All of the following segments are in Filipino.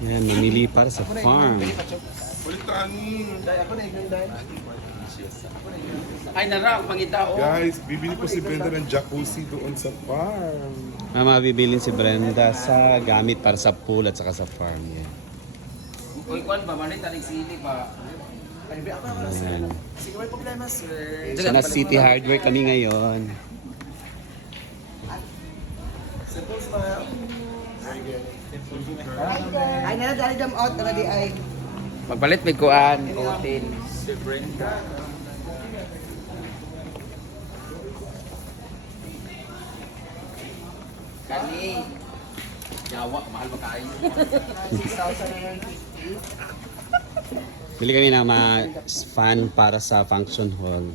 Yan, mamili para sa farm. Ay, nara, mangitao. Guys, bibili po si Brenda ng jacuzzi doon sa farm. Mabibilin si Brenda sa gamit para sa pool at saka sa farm. Yan. Uy, kwan ba? Manit, tanig sili pa. Yan. Sige, may problema, sir. So, na City Hardware kami ngayon. Simple smile. Ay, na dali jam out na di ay. Magpalit may kuan, hotel. Kani, yawa, mahal ba kayo? 6,950. Bili kami ng mga fan para sa function hall.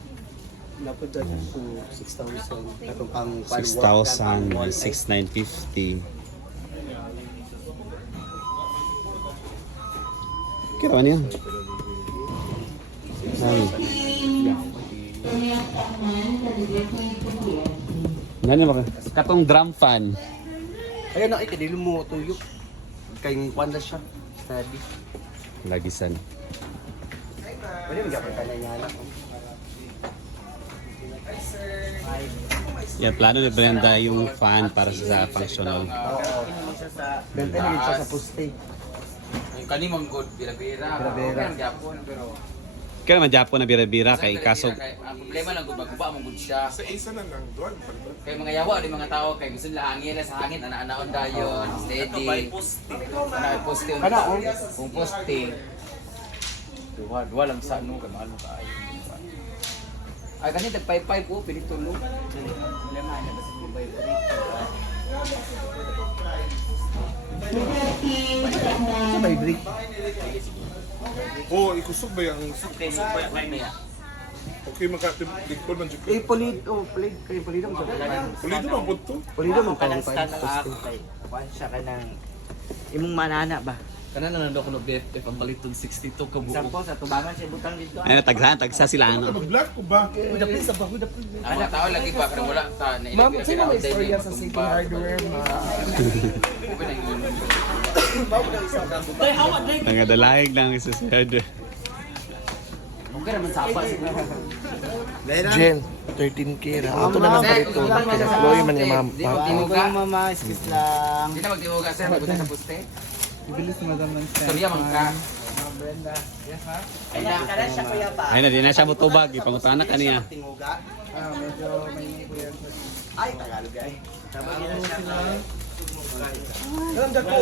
Dapat dali po 6,000. Katong pang 6,000, 6,950. Kira ano yan? Ano ba? Katong drum fan. Ayun na, ikadilo mo tuyok. Kayong kwan na siya. Study. Lagisan. Pwede mag-apal ka na yung anak ko. Yan, plano ni Brenda yung fan para sa function hall. Benta na siya sa poste. Yung kani mong good, bira-bira. Bira-bira. Okay, ang Japon, pero... Kaya naman Japon na bira-bira kay kaso Ang problema lang, guba mong good siya. Sa isa na lang doon. Kay mga yawa, di mga tao, kay gusto nila hangin sa hangin, ana-anaon dayon, steady. Ano ay poste yung Ano, oh? kung poste. Duwa lang sa ano, kay mahal mo kaayo. Ay, kasi tag-5-5 po, pinitulog. Problema, ano ba sa mobile po Sa may break. Oh, ikusog ba yung... Okay, so pa niya. Okay, magka-likod man dyan. Eh, pulido. Kayo pulido mo sa Pulido man po to. pulido mo Kanang pa stand ako kay kuan siya kanang imong manana ba? Kana na nando ko no BFF ang balitong 62 ka buo. Sampo sa tubangan siya butang dito. ano, tagsa sila ano. Mag-black ko ba? Ang mga tao lagi pa, pero wala ta. Ma'am, sino may istorya sa City Hardware, ma'am? Nangadalahig lang isa si Heather. Okay naman sapa. Jen, 13K ra. Auto na lang palito. Employee man ni ma'am. Timuga. mama, excuse lang. Hindi na magtimuga, sir. Magpunta sa poste. Bilis madam ng Storya man ka. Kana siya kuya pa. Ay na, di na siya mutubag. Ipangutan na kaniya. Tinguga. Medyo may kuya. Ay, Tagalog ay. Sabag na siya. Alam dyan ko.